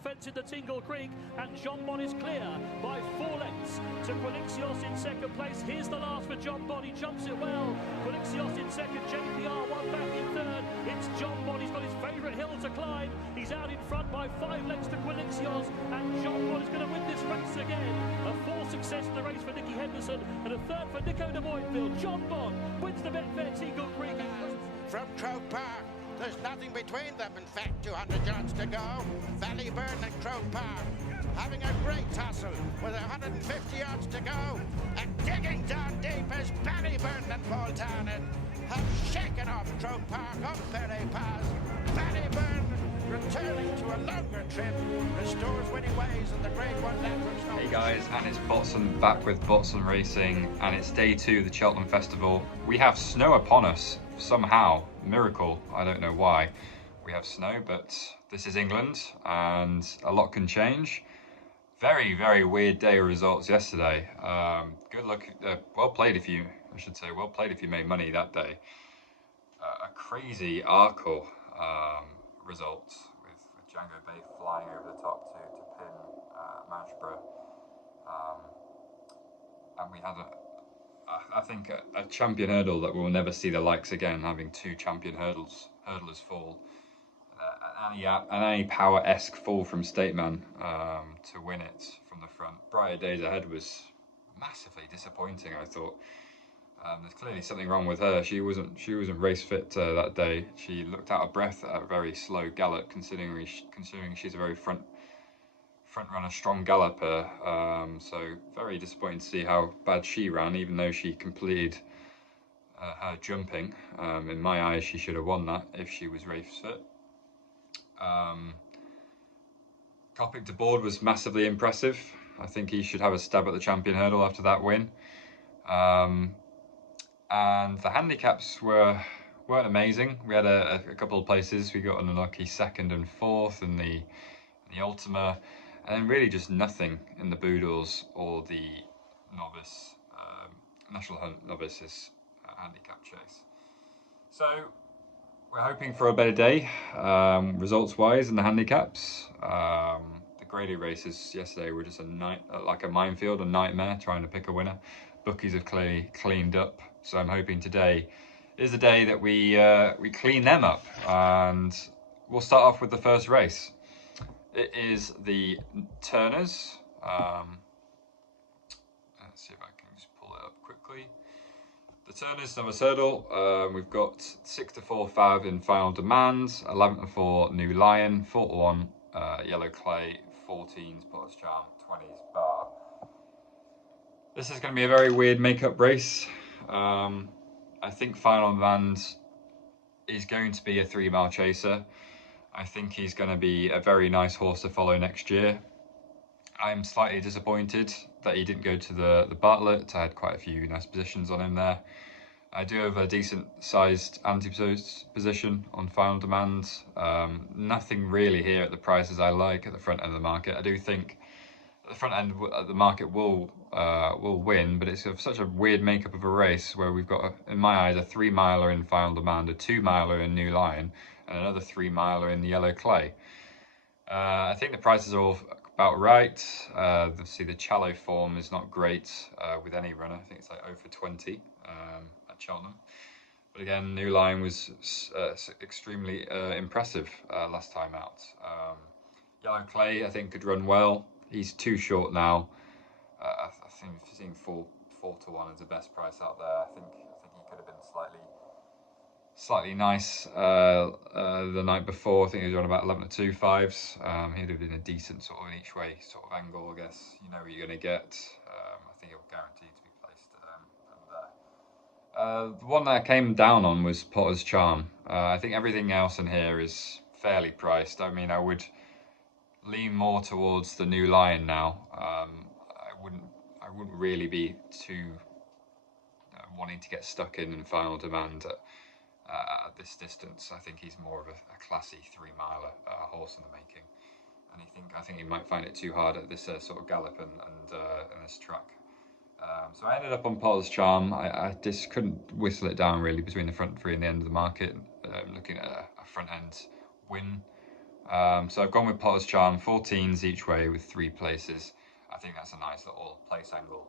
Fence in the Tingle Creek, and Jonbon is clear by 4 lengths to Quilixios in second place. Here's the last for Jonbon. He jumps it well. Quilixios in second, JPR one back in third. It's Jonbon. He's got his favourite hill to climb. He's out in front by 5 lengths to Quilixios, and Jonbon is going to win this race again. A 4th success in the race for Nicky Henderson, and a 3rd for Nico de Boinville. Jonbon wins the Betfair Tingle Creek. From Croke Park. There's nothing between them, in fact, 200 yards to go. Ballyburn and Croke Park having a great tussle with 150 yards to go. And digging down deep as Ballyburn and Paul Townend have shaken off Croke Park up Ferry Pass. Ballyburn returning to a longer trip, restores winning ways in the Grade 1 Ladbrokes. Hey guys, and it's Botson back with Botson Racing, and it's day 2 of the Cheltenham Festival. We have snow upon us. Somehow, miracle, I don't know why we have snow, but this is England and a lot can change. Very, very weird day of results yesterday. Good luck, well played if you, I should say, well played if you made money that day. A crazy Arkle result with Django Bay flying over the top to pin Majborough. And we had I think a champion hurdle that we'll never see the likes again, having 2 champion hurdlers fall. An any power-esque fall from Stateman to win it from the front. Brighter Days Ahead was massively disappointing, I thought. There's clearly something wrong with her. She wasn't race fit that day. She looked out of breath at a very slow gallop, considering she's a very front runner, strong galloper, so very disappointing to see how bad she ran, even though she completed her jumping. In my eyes, she should have won that if she was race fit. Copic to board was massively impressive. I think he should have a stab at the champion hurdle after that win. And the handicaps weren't amazing. We had a couple of places. We got an unlucky 2nd and 4th in the Ultima. And then really just nothing in the Boodles or the novice, National Hunt novices handicap chase. So we're hoping for a better day, results-wise in the handicaps. The graded races yesterday were just like a minefield, a nightmare trying to pick a winner. Bookies have clearly cleaned up, so I'm hoping today is the day that we clean them up, and we'll start off with the first race. It is the Turners. Let's see if I can just pull it up quickly. The Turners novice hurdle. We've got 6 to 4 Fav in Final Demand, 11 to 4 New Lion, 4 to 1 Yellow Clay, 14s Potter's Charm, 20s Bar. This is going to be a very weird make-up race. I think Final Demand is going to be a 3-mile chaser. I think he's going to be a very nice horse to follow next year. I'm slightly disappointed that he didn't go to the Bartlett. I had quite a few nice positions on him there. I do have a decent sized anti-position on Final Demand. Nothing really here at the prices I like at the front end of the market. I do think the front end of the market will win, but it's such a weird makeup of a race where we've got, in my eyes, a 3-miler in Final Demand, a 2-miler in New Lion, and another 3-miler in the Yellow Clay. I think the prices are all about right. See, the Challow form is not great with any runner. I think it's like 0 for 20 at Cheltenham. But again, New Lion was extremely impressive last time out. Yellow Clay, I think, could run well. He's too short now. I think 4 to 1 is the best price out there. I think he could have been slightly nice the night before. I think he was on about 11 to 2 5s. He'd have been a decent sort of in each way sort of angle, I guess. You know what you're going to get. I think he'll guarantee to be placed over there. The one that I came down on was Potter's Charm. I think everything else in here is fairly priced. I mean, I would lean more towards the New Lion now. I wouldn't really be too wanting to get stuck in Final Demand at this distance. I think he's more of a classy 3-miler horse in the making, and I think he might find it too hard at this sort of gallop and this track. So I ended up on Potter's Charm. I just couldn't whistle it down really between the front 3 and the end of the market. Looking at a front end win So I've gone with Potter's Charm, 14s each way with 3 places. I think that's a nice little place angle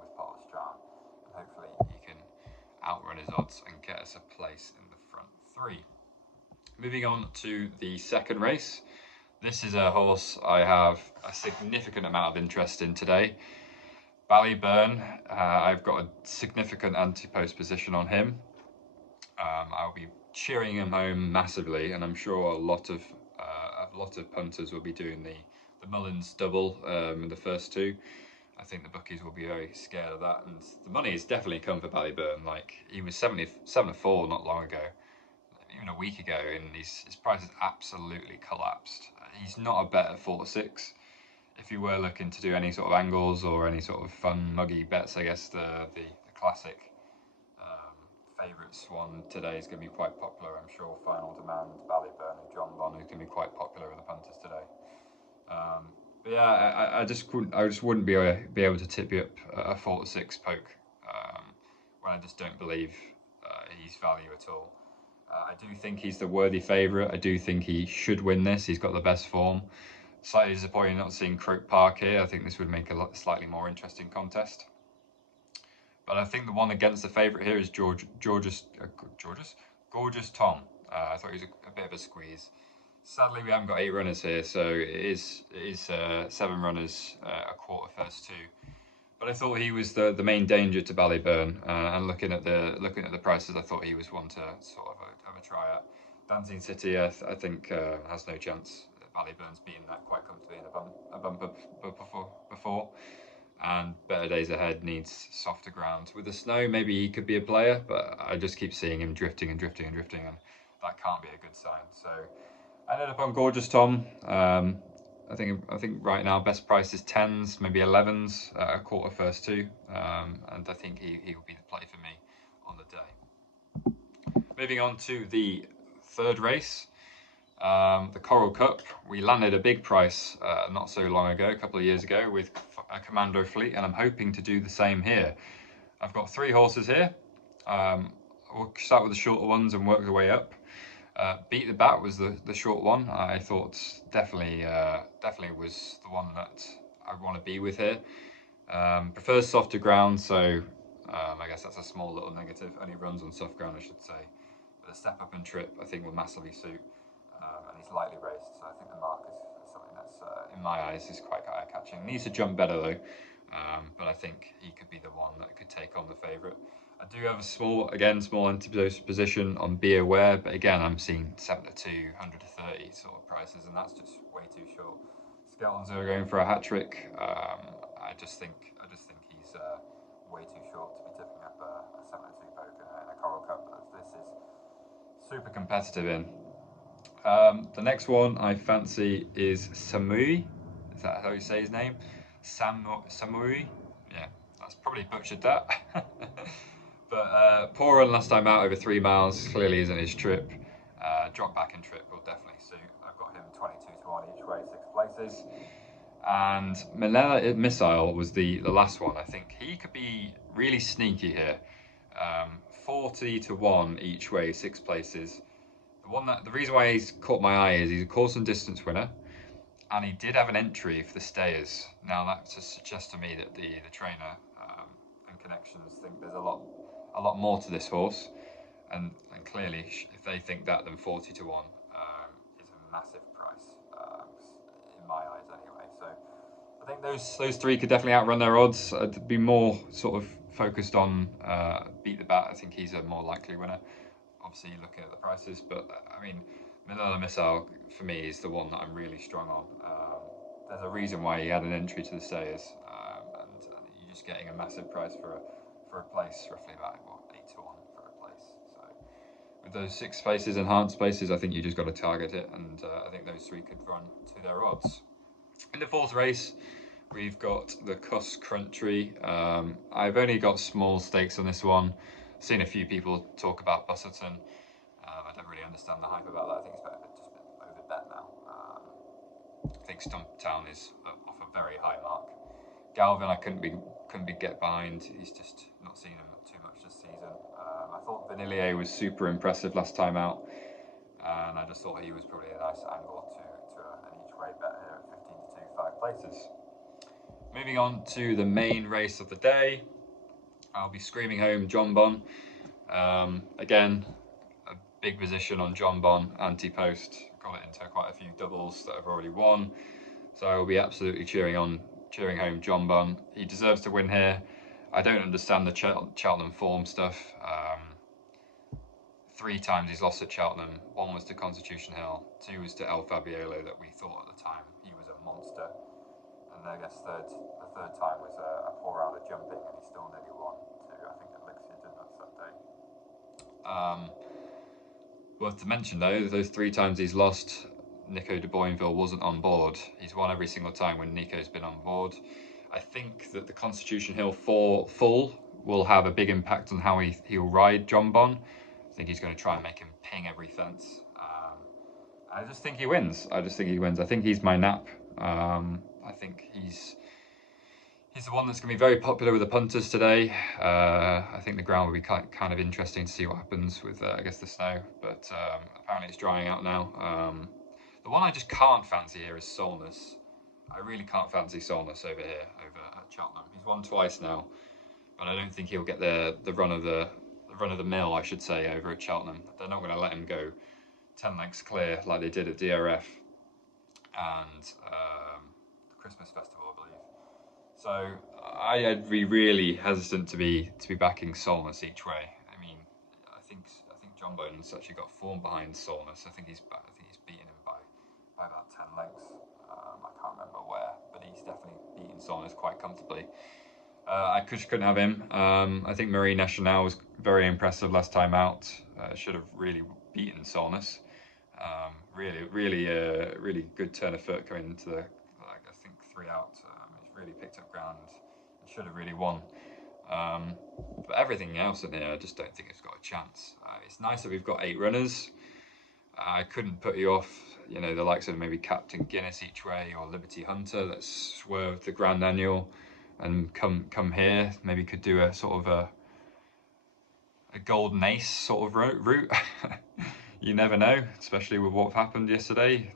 with Potter's Charm. And hopefully he can outrun his odds and get us a place in the front 3. Moving on to the second race. This is a horse I have a significant amount of interest in today. Ballyburn, I've got a significant anti-post position on him. I'll be cheering him home massively, and I'm sure a lot of punters will be doing the Mullins double in the first 2. I think the bookies will be very scared of that, and the money has definitely come for Ballyburn. Like, he was 7-4 not long ago, even a week ago, and his price has absolutely collapsed. He's not a bet at 4-6. If you were looking to do any sort of angles or any sort of fun muggy bets, I guess the classic favourites one today is going to be quite popular. I'm sure Final Demand, Ballyburn and Jonbon is going to be quite popular with the punters today. But yeah, I just wouldn't be able to tip you up a 4-6 poke when I just don't believe he's value at all. I do think he's the worthy favourite. I do think he should win this. He's got the best form. Slightly disappointing not seeing Croke Park here. I think this would make a slightly more interesting contest. But I think the one against the favourite here is Gorgeous Tom. I thought he was a bit of a squeeze. Sadly, we haven't got 8 runners here, so it is 7 runners, a quarter first 2. But I thought he was the main danger to Ballyburn, and looking at the prices, I thought he was one to sort of have a try at. Dancing City, I think has no chance. Ballyburn's beaten that quite comfortably in a bumper before, and Better Days Ahead needs softer ground. With the snow, maybe he could be a player, but I just keep seeing him drifting, and that can't be a good sign. So I ended up on Gorgeous Tom. I think right now best price is 10s, maybe 11s, a quarter first 2, and I think he will be the play for me on the day. Moving on to the third race. The Coral Cup. We landed a big price not so long ago, a couple of years ago, with a Commando fleet, and I'm hoping to do the same here. I've got 3 horses here. We'll start with the shorter ones and work the way up. Beat the Bat was the short one. I thought definitely was the one that I want to be with here. Prefers softer ground, so I guess that's a small little negative. Only runs on soft ground, I should say. But the step up and trip, I think, will massively suit. And he's lightly raced, so I think the mark is something that's, in my eyes, is quite eye-catching. Needs to jump better though, but I think he could be the one that could take on the favourite. I do have a small anti-post position on Be Aware, but again, I'm seeing 7-2, 100-30 sort of prices, and that's just way too short. Skeletons are going for a hat trick. I just think he's way too short to be tipping up a 7-2 poke in a Coral Cup. This is super competitive in. The next one I fancy is Samui. Is that how you say his name? Samui? Yeah, that's probably butchered that. But poor run last time out over 3 miles, clearly isn't his trip. Drop back in trip will definitely suit. I've got him 22-1 each way, 6 places. And Minella Missile was the last one. I think he could be really sneaky here. 40-1 each way, 6 places. The reason why he's caught my eye is he's a course and distance winner, and he did have an entry for the stayers. Now that just suggests to me that the trainer and connections think there's a lot more to this horse, and clearly if they think that, then 40-1 is a massive price in my eyes anyway. So I think those 3 could definitely outrun their odds. I'd be more sort of focused on Beat the Bat. I think he's a more likely winner. Obviously looking at the prices, but I mean, Minella Missile for me is the one that I'm really strong on. There's a reason why he had an entry to the stayers, and you're just getting a massive price for a place, roughly about 8-1 for a place. So with those 6 places, enhanced places, I think you just got to target it, and I think those 3 could run to their odds. In the 4th race, we've got the Cuss Country. I've only got small stakes on this one. Seen a few people talk about Busselton. I don't really understand the hype about that. I think it's just been overbet now. I think Stumptown is off a very high mark. Galvin, I couldn't get behind. He's just not seen him too much this season. I thought Vanillier was super impressive last time out, and I just thought he was probably a nice angle places. Moving on to the main race of the day, I'll be screaming home Jonbon. Again, a big position on Jonbon, anti-post. Got it into quite a few doubles that have already won. So I will be absolutely cheering home Jonbon. He deserves to win here. I don't understand the Cheltenham form stuff. 3 times he's lost at Cheltenham. 1 was to Constitution Hill, 2 was to El Fabiolo that we thought at the time he was a monster. And I guess the third time was a poor round of jumping, and he still nearly won to, I think, Lucki did that day. Worth to mention though, those 3 times he's lost, Nico de Boinville wasn't on board. He's won every single time when Nico's been on board. I think that the Constitution Hill full will have a big impact on how he'll ride Jonbon. I think he's going to try and make him ping every fence. I just think he wins. I think he's my nap. I think he's the one that's going to be very popular with the punters today. I think the ground will be kind of interesting to see what happens with, I guess, the snow. But apparently it's drying out now. The one I just can't fancy here is Solness. I really can't fancy Solness over here, over at Cheltenham. He's won twice now, but I don't think he'll get the run of the mill, I should say, over at Cheltenham. They're not going to let him go 10 lengths clear like they did at DRF and the Christmas Festival, I believe. So I'd be really hesitant to be backing Solness each way. I mean, I think Jonbon's actually got form behind Solness. I think he's beaten him by about 10 lengths. I can't remember where, but he's definitely beaten Solness quite comfortably. I couldn't have him. I think Marie Nationale was very impressive last time out. Should have really beaten Solness. Really good turn of foot going into the, I think, 3 out. He's really picked up ground and should have really won. But everything else in here, I just don't think it's got a chance. It's nice that we've got 8 runners. I couldn't put you off, you know, the likes of maybe Captain Guinness each way or Liberty Hunter that swerved the Grand Annual and come here. Maybe could do a sort of a golden ace sort of route. You never know, especially with what happened yesterday.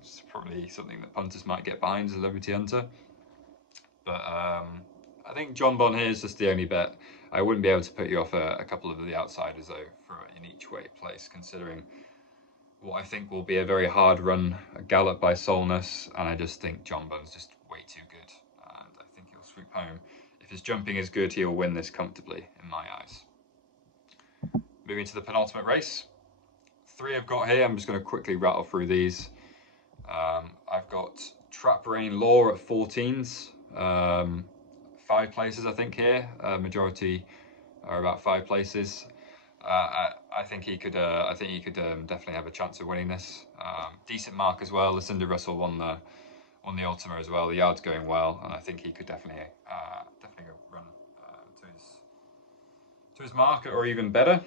It's probably something that punters might get behind as a Liberty Hunter. But I think Jonbon here is just the only bet. I wouldn't be able to put you off a couple of the outsiders though for in each way place, considering what I think will be a very hard run gallop by Solness, and I just think Jonbon's just way too good, and I think he'll swoop home. If his jumping is good, he'll win this comfortably in my eyes. Moving to the penultimate race. 3 I've got here. I'm just going to quickly rattle through these. I've got Traprain Law at 14s. 5 places I think here. Majority are about 5 places. I think he could definitely have a chance of winning this. Decent mark as well. Lucinda Russell won the Ultima as well. The yard's going well, and I think he could definitely run to his mark or even better.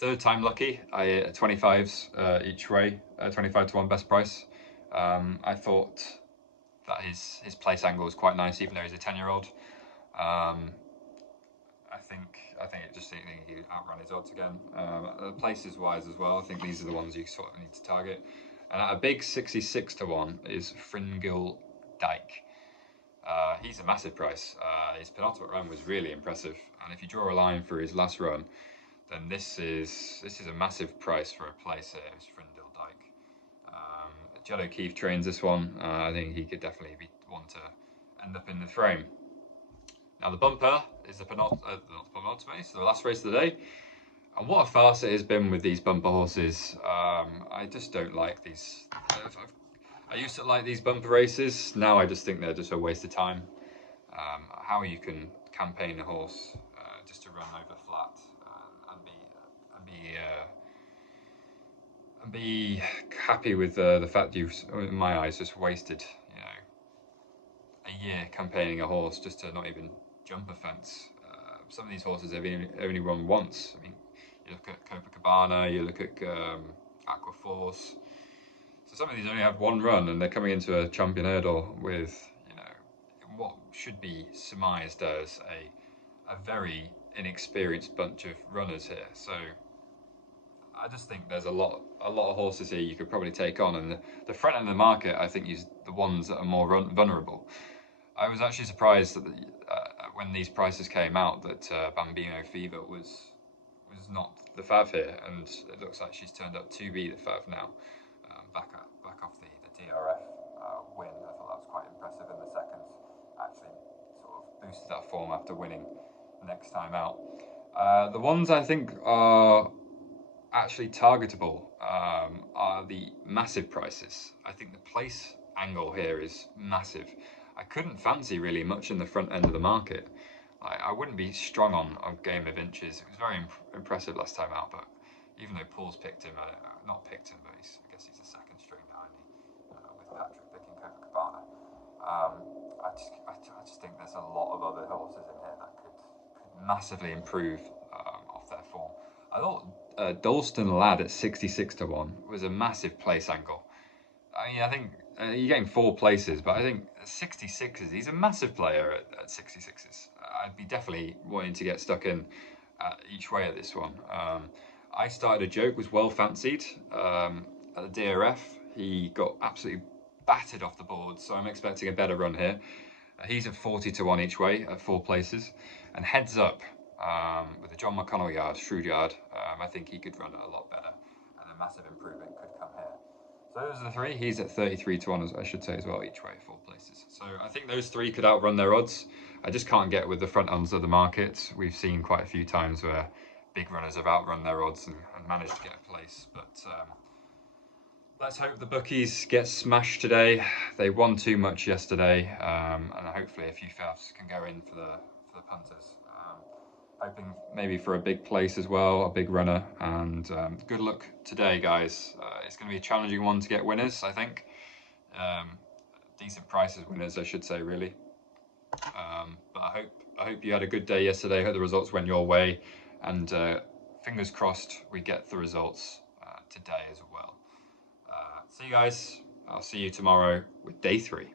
3rd time lucky. 25s each way. 25 to 1 best price. I thought that his place angle was quite nice, even though he's a 10-year-old. I think he could outrun his odds again. Places wise as well, I think these are the ones you sort of need to target. And at a big 66 to 1 is Fringill Dike. He's a massive price. His penultimate run was really impressive, and if you draw a line for his last run, then this is a massive price for a place here. It's Fringill Dike. Jed O'Keefe trains this one. I think he could definitely be one to end up in the frame. Now the bumper is the penultimate, so the last race of the day. And what a farce it has been with these bumper horses. I just don't like these. I used to like these bumper races. Now I just think they're just a waste of time. How you can campaign a horse just to run over flat and be happy with the fact you've, in my eyes, just wasted, you know, a year campaigning a horse just to not even jump a fence. Some of these horses have only run once. I mean, you look at Copacabana, you look at Aquaforce. So some of these only have 1 run, and they're coming into a champion hurdle with, you know, what should be surmised as a very inexperienced bunch of runners here. So I just think there's a lot of horses here you could probably take on, and the front end of the market I think is the ones that are more vulnerable. I was actually surprised that when these prices came out that Bambino Fever was not the fav here, and it looks like she's turned up to be the fav now. Back off the DRF win. I thought that was quite impressive in the seconds. Actually, sort of boosted that form after winning next time out. The ones I think are actually targetable are the massive prices. I think the place angle here is massive. I couldn't fancy really much in the front end of the market. I wouldn't be strong on Game of Inches. It was very impressive last time out, but even though Paul's picked him, not picked him, but I guess he's a second string behind me with Patrick picking Copacabana. I just think there's a lot of other horses in here that could massively improve off their form. I thought Dalsten Lad at 66 to 1 was a massive place angle. I mean, I think you're getting 4 places, but I think 66s, he's a massive player at 66s. I'd be definitely wanting to get stuck in each way at this one. I started a joke, was well fancied at the DRF. He got absolutely battered off the board, so I'm expecting a better run here. He's at 40 to 1 each way at 4 places. And heads up, with the John McConnell yard, Shrewd yard, I think he could run it a lot better, and a massive improvement could come here. So those are the 3. He's at 33 to 1, I should say, as well, each way, 4 places. So I think those 3 could outrun their odds. I just can't get with the front ends of the market. We've seen quite a few times where big runners have outrun their odds and managed to get a place. But let's hope the bookies get smashed today. They won too much yesterday, and hopefully a few favs can go in for the punters. Hoping maybe for a big place as well, a big runner, and good luck today, guys. It's going to be a challenging one to get winners, I think. Decent prices winners, I should say, really. But I hope you had a good day yesterday. I hope the results went your way, and fingers crossed we get the results today as well. See you guys. I'll see you tomorrow with day 3.